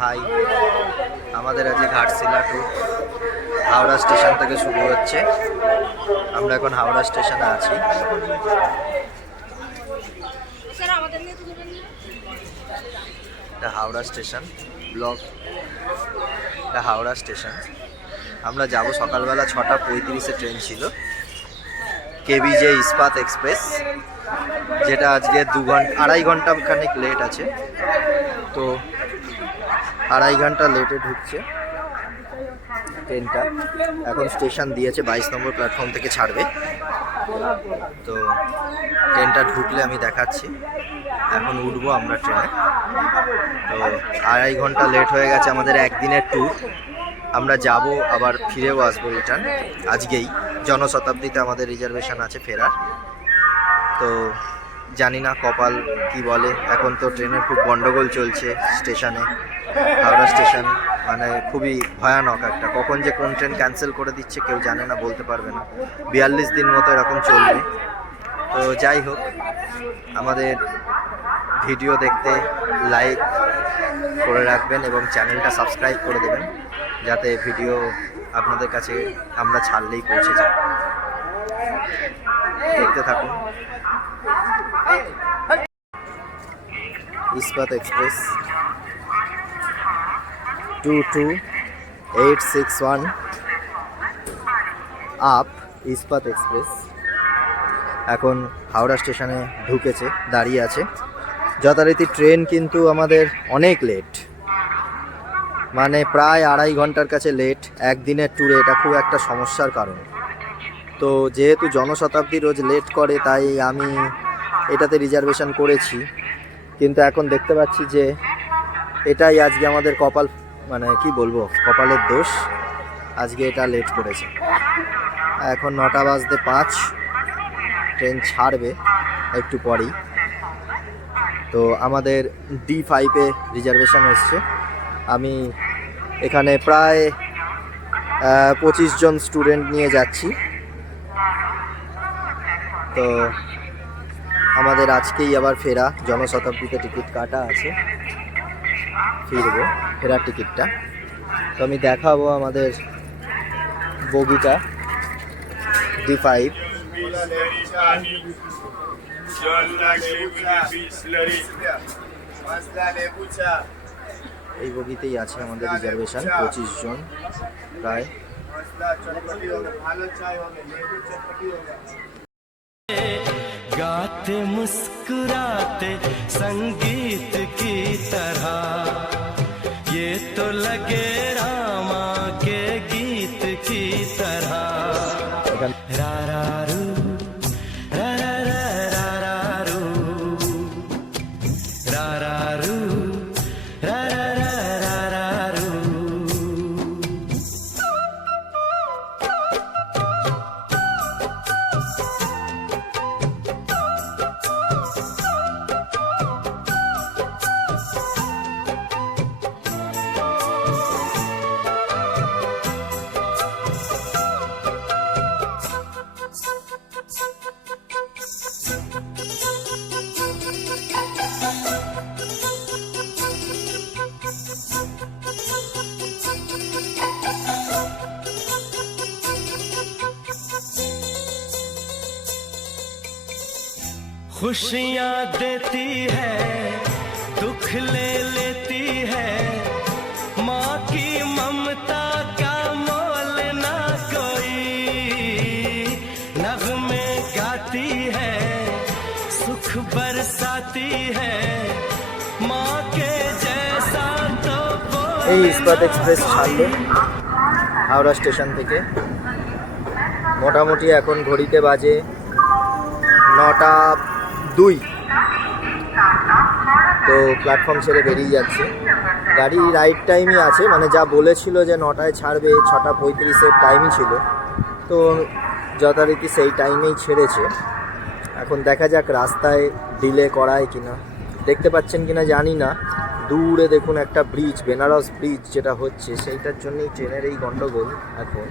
High, আমাদের আজকে Ghatshila two Howrah station থেকে শুরু হচ্ছে। আমরা এখন হাওড়া স্টেশনে আছি। এটা হাওড়া স্টেশন ব্লক, এটা হাওড়া স্টেশন। আমরা যাব সকালবেলা 6:35-এ ট্রেন ছিল, কেবিজে ইস্পাত এক্সপ্রেস, যেটা আজকে 2-2.5 ঘন্টা খানিক লেট আছে। তো 2.5 ঘন্টা লেটে ঢুকছে ট্রেনটা। এখন স্টেশন দিয়েছে, 22 নম্বর প্ল্যাটফর্ম থেকে ছাড়বে। তো ট্রেনটা ঢুকলে আমি দেখাচ্ছি। এখন উঠবো আমরা ট্রেনে। তো 2.5 ঘন্টা লেট হয়ে গেছে আমাদের একদিনের ট্যুর। আমরা যাব আবার ফিরেও আসবো রিটার্ন আজকেই। জনশতাব্দীতে আমাদের রিজার্ভেশন আছে ফেরার। তো জানি না কপাল কি বলে। এখন তো ট্রেনের খুব গন্ডগোল চলছে স্টেশনে। হাওড়া স্টেশন মানে খুবই ভয়ানক একটা, কখন যে কোন ট্রেন ক্যান্সেল করে দিচ্ছে কেউ জানে না, বলতে পারবে না। 42 দিন মতো এরকম চলবে। তো যাই হোক, আমাদের ভিডিও দেখতে লাইক করে রাখবেন এবং চ্যানেলটা সাবস্ক্রাইব করে দেবেন, যাতে ভিডিও আপনাদের কাছে আমরা ছাড়লেই পৌঁছে যায়। দেখতে থাকুন। ইস্পাত এক্সপ্রেস 22861 আপ ইস্পাত এক্সপ্রেস এখন হাওড়া স্টেশনে ঢুকেছে, দাঁড়িয়ে আছে। যথারীতি ট্রেন কিন্তু আমাদের অনেক লেট, মানে প্রায় 2.5 ঘন্টার কাছে লেট। একদিনের ট্যুরে এটা খুব একটা সমস্যার কারণ। তো যেহেতু জনশতাব্দী রোজ লেট করে, তাই আমি এটাতে রিজার্ভেশন করেছি। কিন্তু এখন দেখতে পাচ্ছি যে এটাই আজকে আমাদের কপাল, মানে কি বলবো, কপালের দোষ। আজকে এটা লেট করেছে। এখন 9:05 ট্রেন ছাড়বে একটু পরেই। তো আমাদের D5-এ রিজার্ভেশন এসছে। আমি এখানে প্রায় 25 জন স্টুডেন্ট নিয়ে যাচ্ছি। তো আমাদের আজকেই আবার ফেরা, জনশতাব্দীতে টিকিট কাটা আছে, ফিরবো ফেরার টিকিটটা। তো আমি দেখাবো আমাদের বগিটা D5। এই বগিতেই আছে আমাদের রিজার্ভেশন, 25 জন প্রায়। गाते मुस्कुराते संगीत की तरह, ये तो लगे रामा के गीत की तरह। रा रा रू रा रा रा रा रू रा रा रू रा रा रा रा रू। खुशियाँ देती है, दुख ले लेती है, माँ की ममता का मोल ना कोई। नगमे गाती है, सुख बरसाती है, माँ के जैसा तो এই ইস্পাত এক্সপ্রেস ছাড়লো হাওড়া স্টেশন থেকে। মোটামুটি এখন ঘড়িতে বাজে 9:02। তো প্ল্যাটফর্ম ছেড়ে বেরিয়ে যাচ্ছে। গাড়ি রাইট টাইমই আছে, মানে যা বলেছিল যে 9টায় ছাড়বে, 6:35-এর টাইমই ছিল। তো যথারীতি সেই টাইমেই ছেড়েছে। এখন দেখা যাক রাস্তায় ডিলে করায় কিনা। দেখতে পাচ্ছেন কিনা জানি না, দূরে দেখুন একটা ব্রিজ, বেনারস ব্রিজ যেটা হচ্ছে, সেইটার জন্যই ট্রেনের এই গন্ডগোল এখন।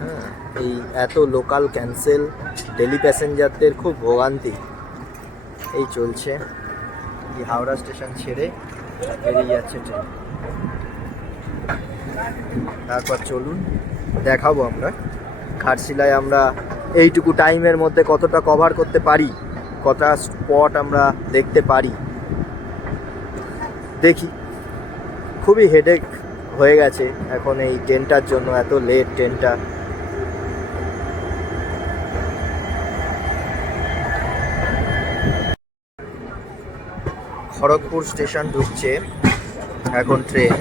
হ্যাঁ, এই এত লোকাল ক্যান্সেল, ডেলি প্যাসেঞ্জারদের খুব ভোগান্তি এই চলছে। এই হাওড়া স্টেশন ছেড়ে বেরিয়ে যাচ্ছে ট্রেন। তারপর চলুন দেখাবো আমরা ঘাটশিলায় আমরা এইটুকু টাইমের মধ্যে কতটা কভার করতে পারি, কটা স্পট আমরা দেখতে পারি। দেখি, খুবই হেডেক হয়ে গেছে এখন এই ট্রেনটার জন্য, এত লেট ট্রেনটা। খড়গপুর স্টেশন ঢুকছে এখন ট্রেন।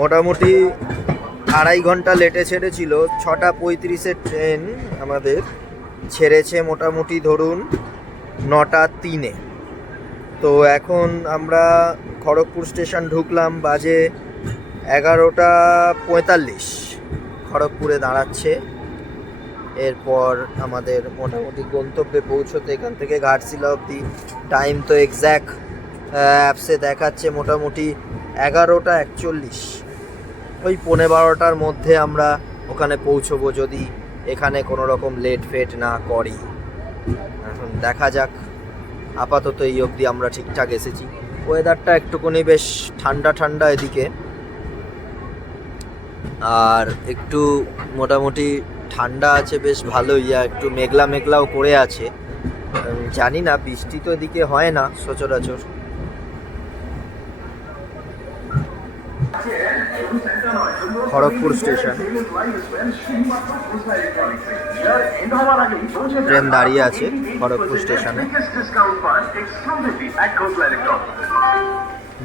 মোটামুটি 2.5 ঘন্টা লেটে ছেড়েছিল, 6:35-এর ট্রেন আমাদের ছেড়েছে মোটামুটি ধরুন 9:03-এ। তো এখন আমরা খড়গপুর স্টেশন ঢুকলাম, বাজে 11:45 খড়গপুরে দাঁড়াচ্ছে। এরপর আমাদের মোটামুটি গন্তব্যে পৌঁছতে এখান থেকে ঘাটশিলা অবধি টাইম তো এক্স্যাক্ট অ্যাপসে দেখাচ্ছে মোটামুটি 11:41। ওই 11:15টার মধ্যে আমরা ওখানে পৌঁছবো, যদি এখানে কোনো রকম লেট ফেট না করি। এখন দেখা যাক, আপাতত এই অবধি আমরা ঠিকঠাক এসেছি। ওয়েদারটা একটুখানি বেশ ঠান্ডা ঠান্ডা এদিকে, আর একটু মোটামুটি ঠান্ডা আছে, বেশ ভালোই। আর একটু মেঘলা মেঘলাও করে আছে, জানি না বৃষ্টি তো এদিকে হয় না সচরাচর। খড়গপুর স্টেশন, ট্রেন দাঁড়িয়ে আছে খড়গপুর স্টেশনে।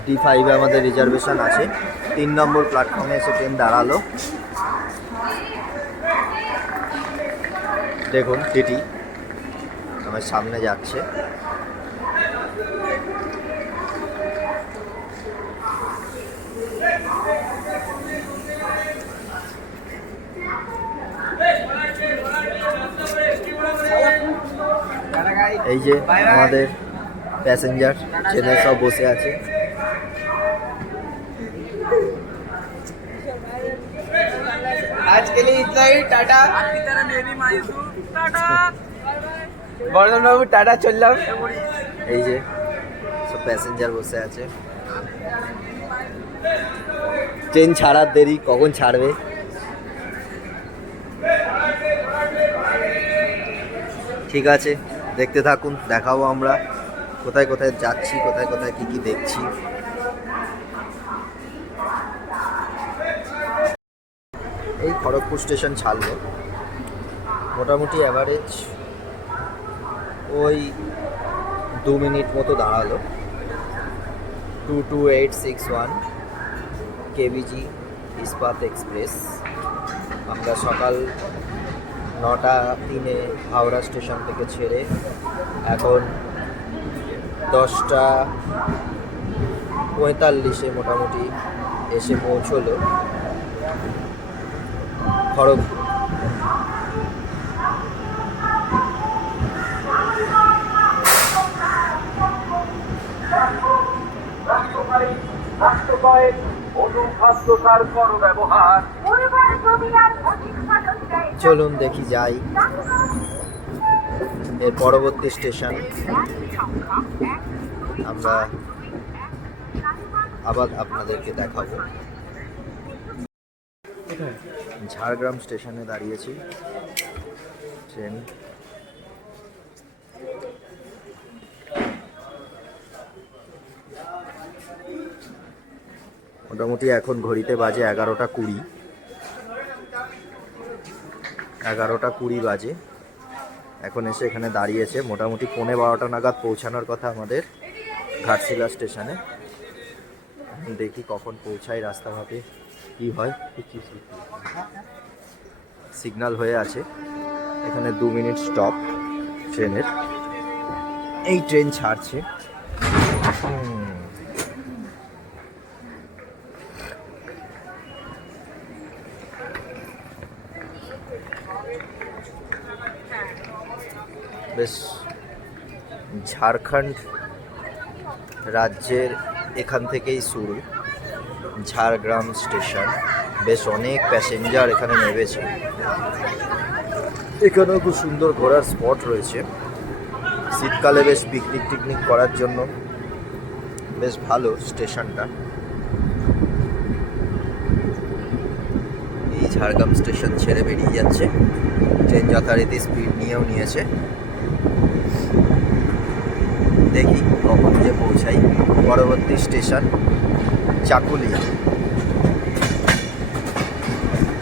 D5-এ আমাদের রিজার্ভেশন আছে। 3 নম্বর প্ল্যাটফর্মে এসে ট্রেন দাঁড়ালো। দেখুন টিটি আমার সামনে যাচ্ছে। এই যে আমাদের প্যাসেঞ্জার ট্রেনে সব বসে আছে। आज के लिए इतना ही। टाटा। आपकी तरह मैं भी मायूस हूँ। टाटा। বর্ধমান বাবু টাটা, চললাম। এই যে সব প্যাসেঞ্জার বসে আছে। ট্রেন ছাড়ার দেরি, কখন ছাড়বে। ঠিক আছে, দেখতে থাকুন, দেখাবো আমরা কোথায় কোথায় যাচ্ছি, কোথায় কোথায় কি কি দেখছি। এই খড়গপুর স্টেশন ছাড়লো মোটামুটি অ্যাভারেজ ওই 2 মিনিট মতো দাঁড়ালো। 22861 কেবিজি ইস্পাত এক্সপ্রেস। আমরা সকাল 9:03-এ হাওড়া স্টেশন থেকে ছেড়ে এখন 10:45-এ মোটামুটি এসে পৌঁছলো খড়গপুর। চলুন দেখি যাই এর পরবর্তী স্টেশন। আমরা আবার আপনাদেরকে দেখাবো। ঝাড়গ্রাম স্টেশনে দাঁড়িয়েছি ট্রেন। মোটামুটি এখন ঘড়িতে বাজে 11:20। 11:20 বাজে। এখন এসে এখানে দাঁড়িয়েছে। মোটামুটি 11:15 নাগাদ পৌঁছানোর কথা আমাদের ঘাটশিলা স্টেশনে। দেখি কখন পৌঁছাই, রাস্তাঘাটে কি হয়। সিগন্যাল হয়ে আছে এখানে 2 মিনিট স্টপ ট্রেনের। এই ট্রেন ছাড়ছে। বেশ ঝাড়খণ্ড রাজ্যের এখান থেকেই শুরু ঝাড়গ্রাম স্টেশন। বেশ অনেক প্যাসেঞ্জার এখানে নেমেছে। এখানেও খুব সুন্দর ঘোরার স্পট রয়েছে। শীতকালে বেশ পিকনিক টিকনিক করার জন্য বেশ ভালো স্টেশনটা। এই ঝাড়গ্রাম স্টেশন ছেড়ে বেরিয়ে যাচ্ছে, ট্রেন যথারীতি স্পিড নিয়েও নিয়েছে। দেখি কখন গিয়ে পৌঁছাই। পরবর্তী স্টেশন চাকুলিয়া।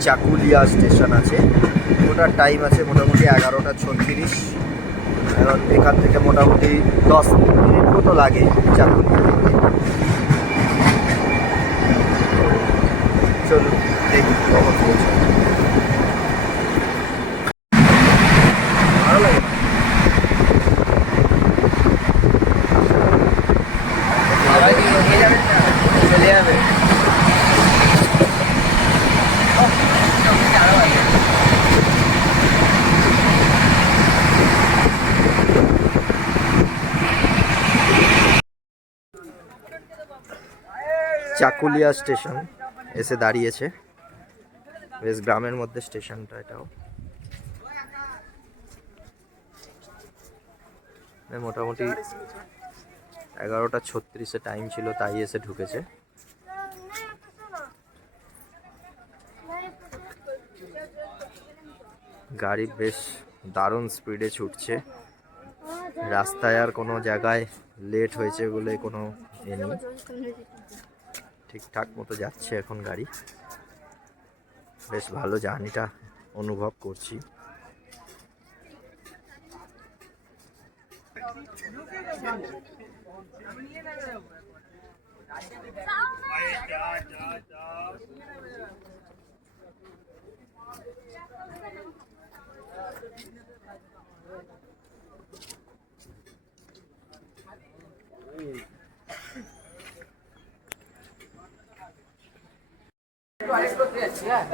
চাকুলিয়া স্টেশন আছে, ওটার টাইম আছে মোটামুটি 11:36। এখন এখান থেকে মোটামুটি 10 মিনিট মতো লাগে চাকুলিয়া। চলুন দেখি কখন পৌঁছাই। ভালো লাগে চলে যাবে। চাকুলিয়া স্টেশন এসে দাঁড়িয়েছে, বেশ গ্রামের মধ্যে স্টেশনটা। এটাও মোটামুটি 11:36 টাইম ছিল, তাই এসে ঢুকেছে। গাড়ি বেশ দারুণ স্পিডে ছুটছে, রাস্তায় আর কোনো জায়গায় লেট হয়েছে বলে কোনো এ নেই, ঠিকঠাক মতো যাচ্ছে এখন গাড়ি। বেশ ভালো জার্নিটা অনুভব করছি।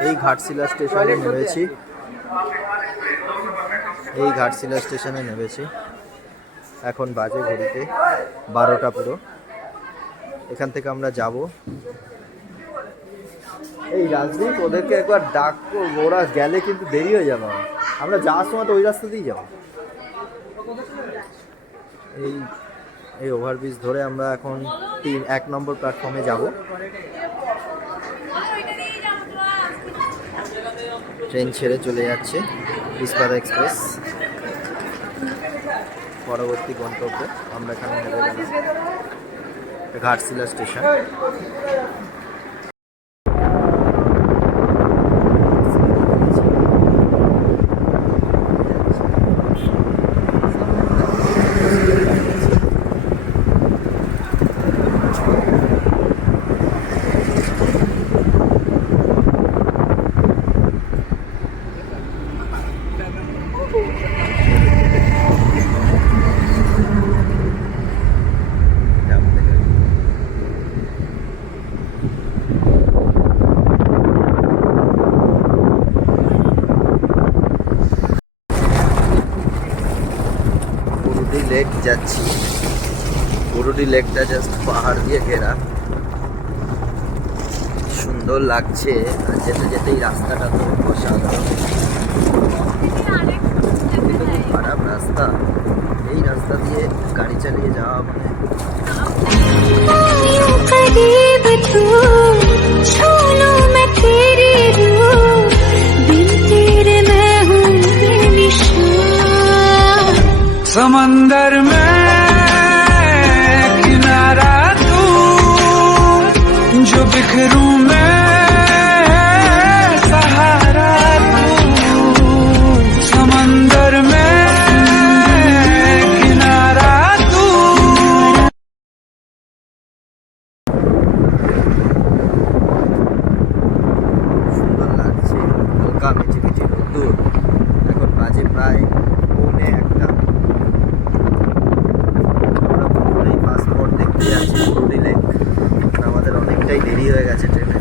এই ঘাটশিলা স্টেশনে নেমেছি, এখন বাজে ঘড়িতে 12টা পুরো। এখান থেকে আমরা যাব। এই রাজদীপ, ওদেরকে একবার ডাক, ওরা গেলে কিন্তু দেরি হয়ে যাবে। আমরা যাওয়ার সময় তো ওই রাস্তা দিয়েই যাবো। এই ওভারব্রিজ ধরে আমরা এখন 1 নম্বর প্ল্যাটফর্মে যাব। ট্রেন ছেড়ে চলে যাচ্ছে ইস্পাতা এক্সপ্রেস পরবর্তী গন্তব্যে। আমরা এখানে নেমে গেলাম ঘাটশিলা স্টেশন। লেক যাচ্ছি, বুরুডি লেকটা জাস্ট পাহাড় দিয়ে ঘেরা, সুন্দর লাগছে। আর যেতে যেতেই রাস্তাটা তো অসাধারণ, খারাপ রাস্তা। এই রাস্তা দিয়ে গাড়ি চালিয়ে যাওয়া মানে समंदर में किनारा तू, जो बिखरूं मैं सहारा तू। समंदर में किनारा तू। সুন্দর লাগছে, হালকা মিঠি মিঠি রোদ্দুর। এখন বাজে প্রায় 1:45। পাসপোর্ট দেখতে যাচ্ছি বুরুডি লেক, আমাদের অনেকটাই দেরি হয়ে গেছে ট্রেনে।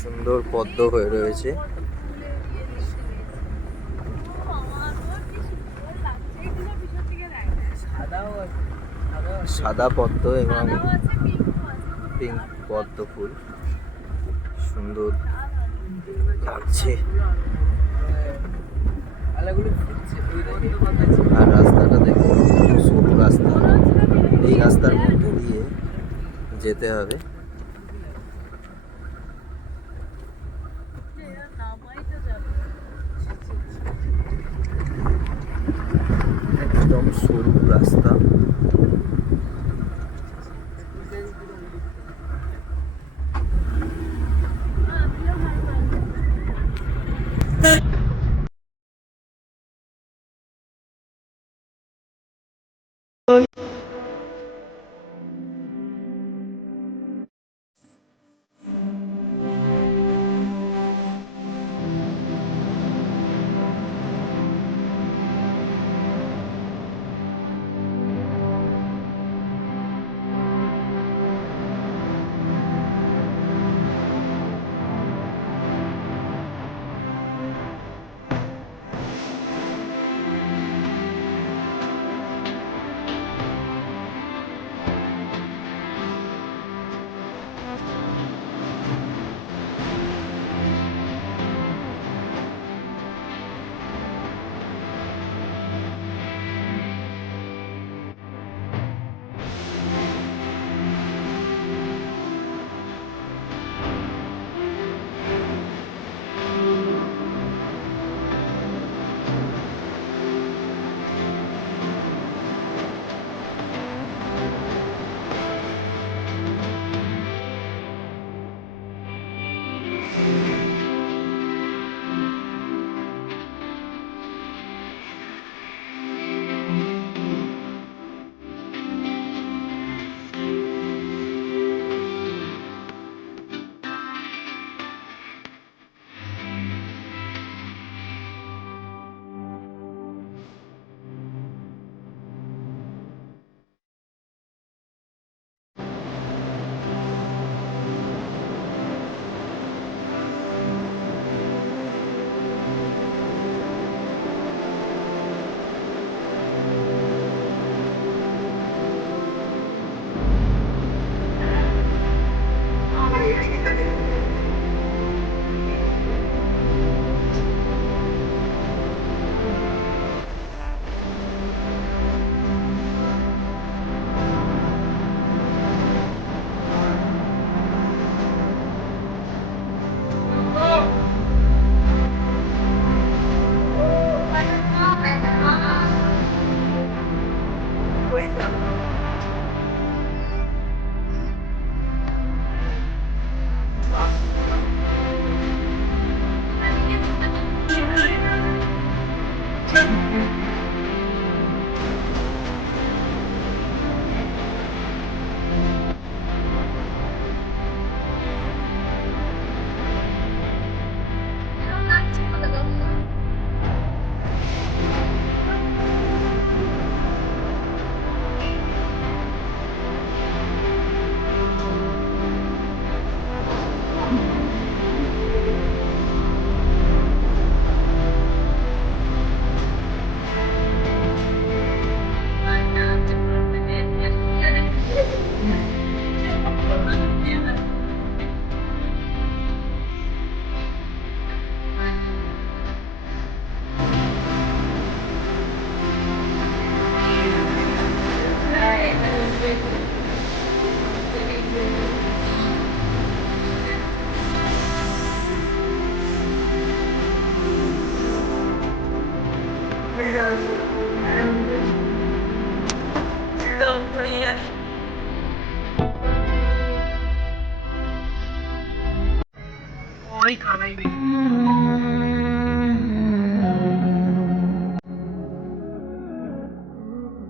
সুন্দর পদ্ম হয়ে রয়েছে, সাদা পদ্ম এবং পিঙ্ক পদ্ম ফুল, সুন্দর লাগছে। আর রাস্তাটা দেখো, সরু রাস্তা, এই রাস্তার মধ্যে দিয়ে যেতে হবে। একদম সরু রাস্তা।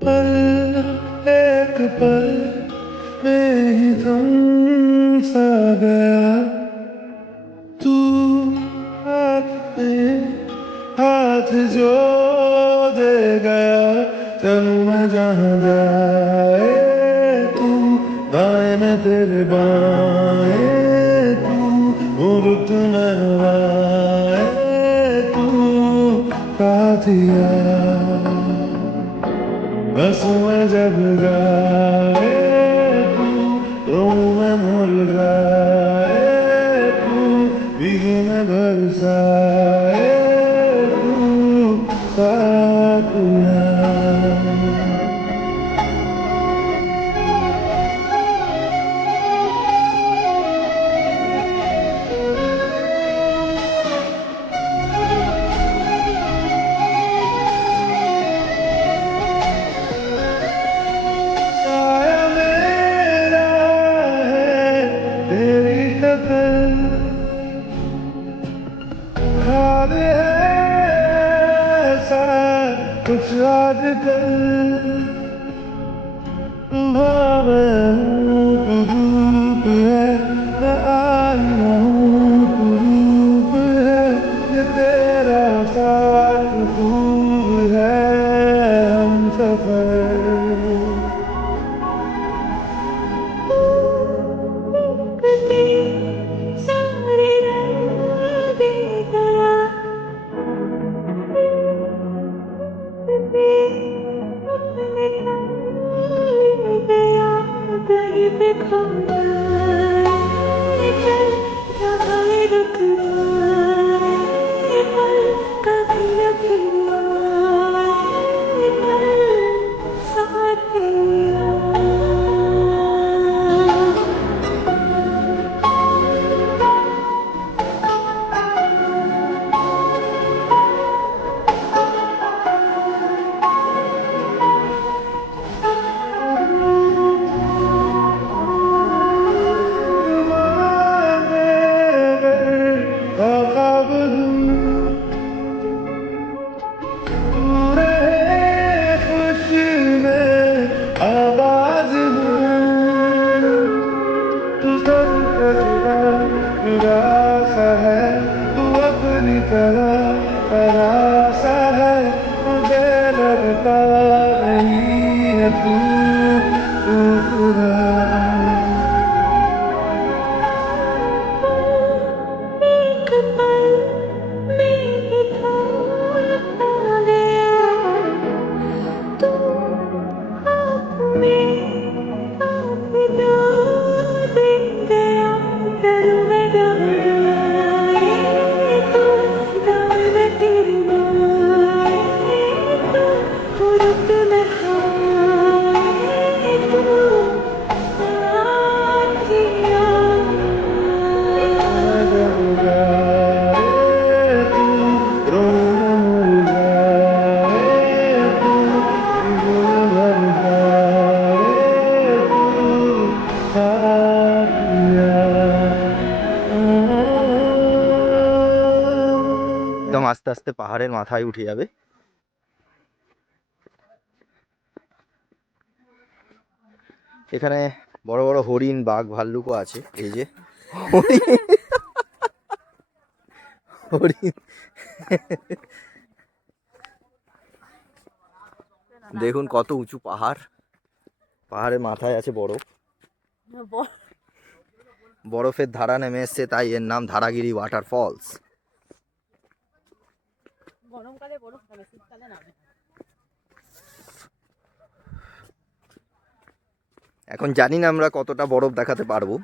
पल एक पल में ही तुम सा गया तू हाथ में हाथ जो दे गया चलूं मैं जहाँ जाए तू दाएं में तेरे बाएं तू रुत में हवाएं तू साथिया बस मैं जब गाए तू मैं मोर विघ्न बरसाए तू साथिया साया मेरा है तेरी शक्ल ख्वाब है ऐसा कुछ आजकल तुम्हारा तू रूप है मैं आया हूँ तू रूप है ये तेरा साथ खूब है हम सफर सारे रंग दे गया अपने ले गया कहीं पे खो जाए चल रहा है रुकना ये पल कभी न फिर आए चल साथिया आवाज तू सच जुदा सा है तू अपनी तरह तरासा है मुझे लगता नहीं है तू खुदा एक पल में ही खो गया तू आप में आप दे गया करूँ मैं घबराए तू दाल में तेरी माए तू रुक न खाए तू साथिया একদম আস্তে আস্তে পাহাড়ের মাথায় উঠে যাবে। এখানে বড় বড় হরিণ বাঘ ভাল্লুকও আছে। এই যে হরিণ হরিণ দেখুন কত উঁচু পাহাড়, পাহাড়ের মাথায় আছে বরফ, বরফের ধারা নেমে এসছে তাই এর নাম ধারাগিরি ওয়াটারফলস। গরমকালে বরফ নামে, শীতকালে নামে। এখন জানি না আমরা কতটা বরফ দেখাতে পারবো,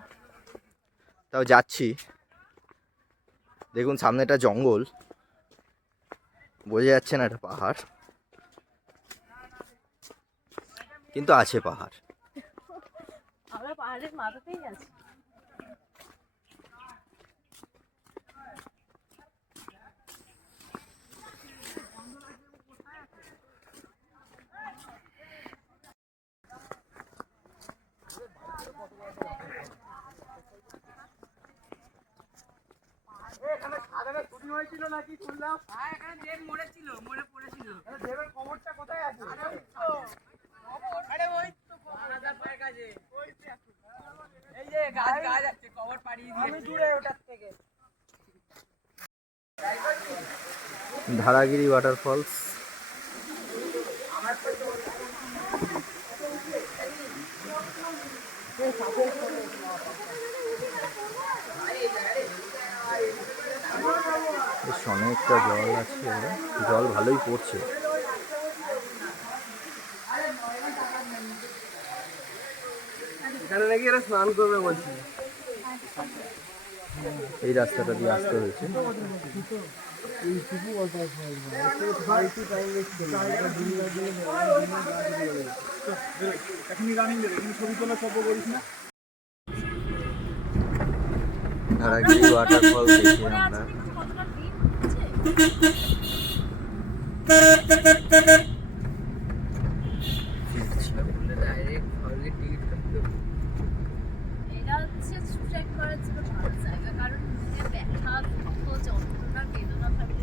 তাও যাচ্ছি। দেখুন সামনে একটা জঙ্গল, বোঝা যাচ্ছে না এটা পাহাড়, কিন্তু আছে পাহাড়। আমরা পাহাড়ের মাথাতেই আছি। এখানে সাধারণ শুটিং হয়েছিল নাকি শুনলাম? হ্যাঁ, এখানে দেব মরেছিল, মরে পড়েছিল। দেবের কবরটা কোথায় আছে? আরে ওই তো রাজার পায়ের কাছে। এই যে গাছ আছে, কবর পাড়িয়ে দিয়েছে। আমি দূরে ওটার থেকে। ধারাগিরি ওয়াটারফলস। বেশ অনেকটা জল আছে, জল ভালোই পড়ছে। এখানে নাকি এরা স্নান করবে বলছি। এই রাস্তাটা দিয়ে আসতে হয়েছে। ধারাগিরি ওয়াটারফল দেখি আমরা। এটা হচ্ছে সুইসাইড করার জন্য ভালো জায়গা, কারণ নিজের ব্যথা দুঃখ যন্ত্রণা বেদনা থাকলে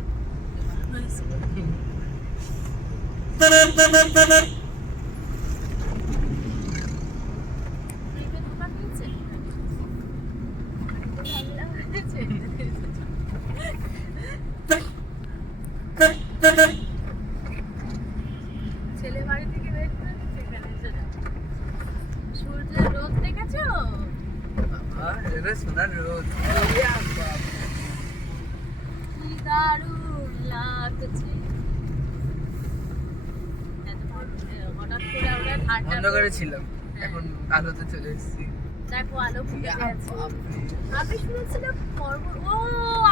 দোকান নিয়েছে ছেলে বাড়ি থেকে বের করে সেখানে এসে যাবে। সূর্যের রোদ দেখেছো? সোনার রোদ। কি দারুণ লাগছে। হঠাৎ করে আমরা ঠান্ডা অন্ধকারে ছিলাম, এখন আলোতে চলে এসেছি। দেখো আলো ফুটে গেছে। আমি শুনেছিলাম পর্বত। ও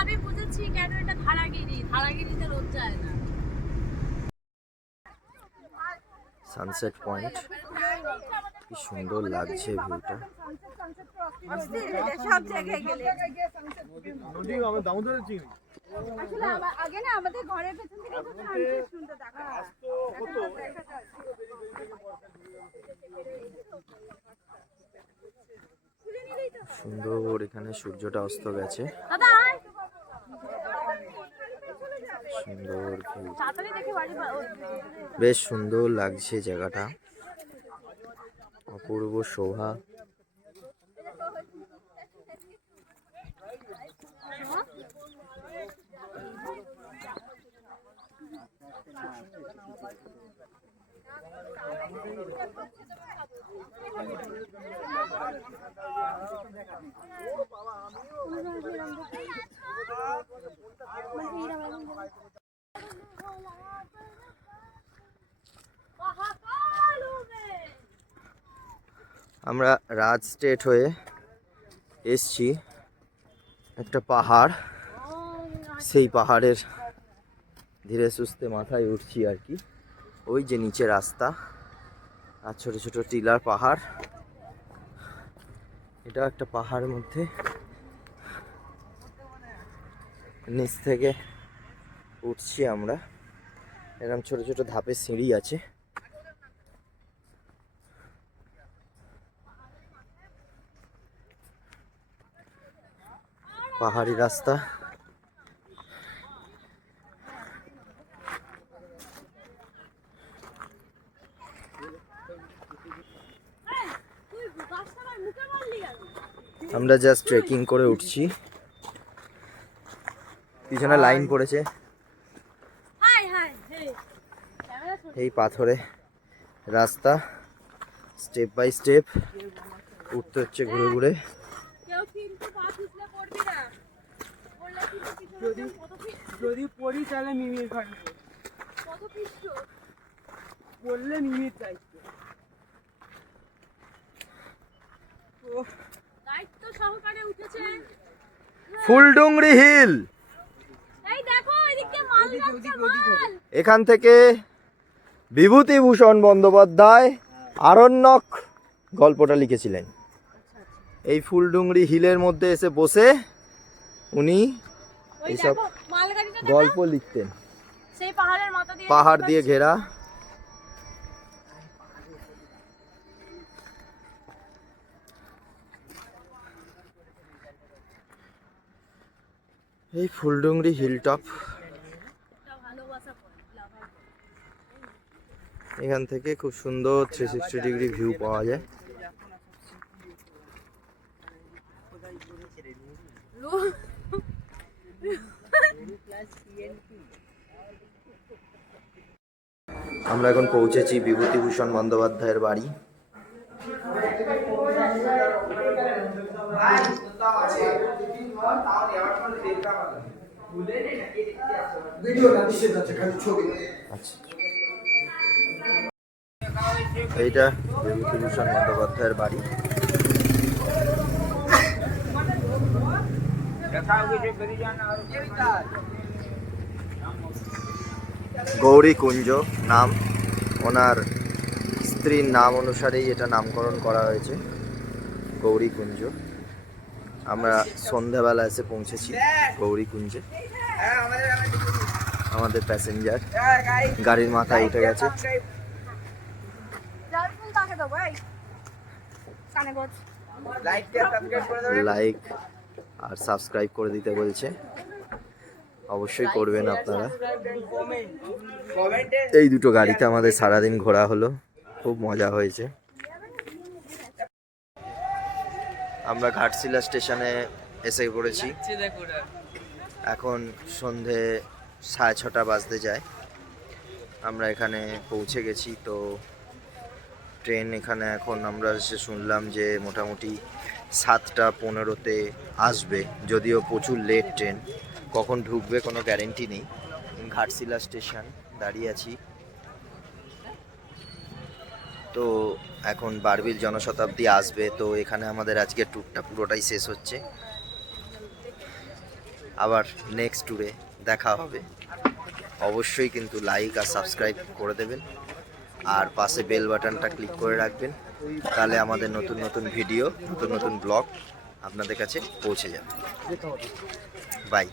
আমি বুঝেছি কেন এটা ধারাগিরি। ধারাগিরিতে রোদ যায় না। সানসেট পয়েন্ট, কি সুন্দর লাগছে ভিউটা। সব জায়গায় গেলে আসলে আগে না আমাদের ঘরের পেছন থেকে তো সানসেট শুনতে দেখা সুন্দর, এখানে সূর্যটা অস্ত গেছে। দাদা সুন্দর view। তাড়াতাড়ি দেখে বাড়ি বেশ সুন্দর লাগছে জায়গাটা, অপূর্ব শোভা। আমরা রাজ স্টেট হয়ে এসছি একটা পাহাড়, সেই পাহাড়ের ধীরে সুস্থে মাথায় উঠছি আর কি। ওই যে নিচে রাস্তা আর ছোট ছোট টিলার পাহাড়। এটা একটা পাহাড়ের মধ্যে নিচ থেকে উঠছি আমরা। এরকম ছোট ছোট ধাপের সিঁড়ি আছে। পাহাড়ি রাস্তা। আমরা জাস্ট ট্রেকিং করে উঠছি। পিছনে লাইন পড়েছে, হাই হাই এই পাথরে রাস্তা, স্টেপ বাই স্টেপ উঠতে হচ্ছে ঘুরে ঘুরে। কেউ কিন্তু পা পিছলে পড়বি না, পড়লে কিন্তু পিছনে যদি পড়ি তাহলে মিমির ফাটবে, কত পিষ্ট পড়লে মিমির চাইছে। দায়িত্ব সহকারে উঠেছে। ফুলডুংরি হিল। এই দেখো এদিকে মাল যাচ্ছে, মাল। এখান থেকে বিভূতিভূষণ বন্দ্যোপাধ্যায় আরণ্যক গল্পটা লিখেছিলেন। এই ফুলডুংরি হিলের মধ্যে এসে বসে উনি ওই এইসব দেখো মালগাড়িটা দেখো, গল্প লিখতেন। সেই পাহাড়ের মাথা দিয়ে পাহাড় দিয়ে ঘেরা। এই ফুলডুংরি হিল টপ। ভালোবাসা লাভার। এখান থেকে খুব সুন্দর 360 ডিগ্রি ভিউ পাওয়া যায়। আমরা এখন পৌঁছেছি বিভূতিভূষণ বন্দ্যোপাধ্যায়ের বাড়ি। আচ্ছা, এইটা বিভূতিভূষণ বন্দ্যোপাধ্যায়ের বাড়ি। গৌরী কুঞ্জ নাম, ওনার স্ত্রীর নাম অনুসারেই এটা নামকরণ করা হয়েছে, গৌরী কুঞ্জ। আমরা সন্ধ্যাবেলা এসে পৌঁছেছি গৌরী কুঞ্জে। আমাদের প্যাসেঞ্জার গাড়ির মাথায় উঠে গেছে। লাইক আর সাবস্ক্রাইব করে দিতে বলছে, অবশ্যই করবেন আপনারা। এই দুটো গাড়িতে আমাদের সারাদিন ঘোরা হলো, খুব মজা হয়েছে। আমরা ঘাটশিলা স্টেশনে এসে পড়েছি। এখন সন্ধে 6:30 বাজতে যায়। আমরা এখানে পৌঁছে গেছি। তো ট্রেন এখানে এখন আমরা এসে শুনলাম যে মোটামুটি 7:15-তে আসবে, যদিও প্রচুর লেট ট্রেন, কখন ঢুকবে কোনো গ্যারেন্টি নেই। ঘাটশিলা স্টেশন দাঁড়িয়ে আছি। তো এখন বারবিল জনশতাব্দী আসবে, তো এখানে আমাদের আজকের ট্যুরটা পুরোটাই শেষ হচ্ছে। আবার নেক্সট ট্যুরে দেখা হবে। অবশ্যই কিন্তু লাইক আর সাবস্ক্রাইব করে দেবেন, আর পাশে বেল বাটনটা ক্লিক করে রাখবেন, তাহলে আমাদের নতুন নতুন ভিডিও, নতুন নতুন ব্লগ আপনাদের কাছে পৌঁছে যাবে। বাই।